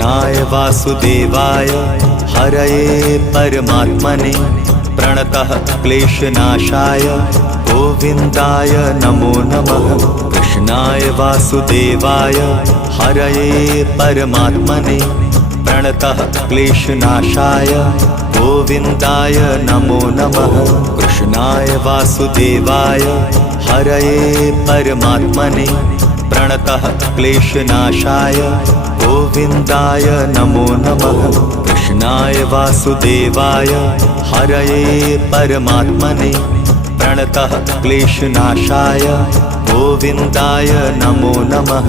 कृष्णाय वासुदेवाय हरये परमात्मने प्रणतः क्लेशनाशाय गोविन्दाय नमो नमः। कृष्णाय वासुदेवाय हरये परमात्मने प्रणतः क्लेशनाशाय गोविन्दाय नमो नमः। कृष्णाय वासुदेवाय हरये परमात्मने प्रणतः क्लेशनाशाय गोविन्दाय नमो नमः। कृष्णाय वासुदेवाय हरये परमात्मने प्रणतः क्लेशनाशाय गोविन्दाय नमो नमः।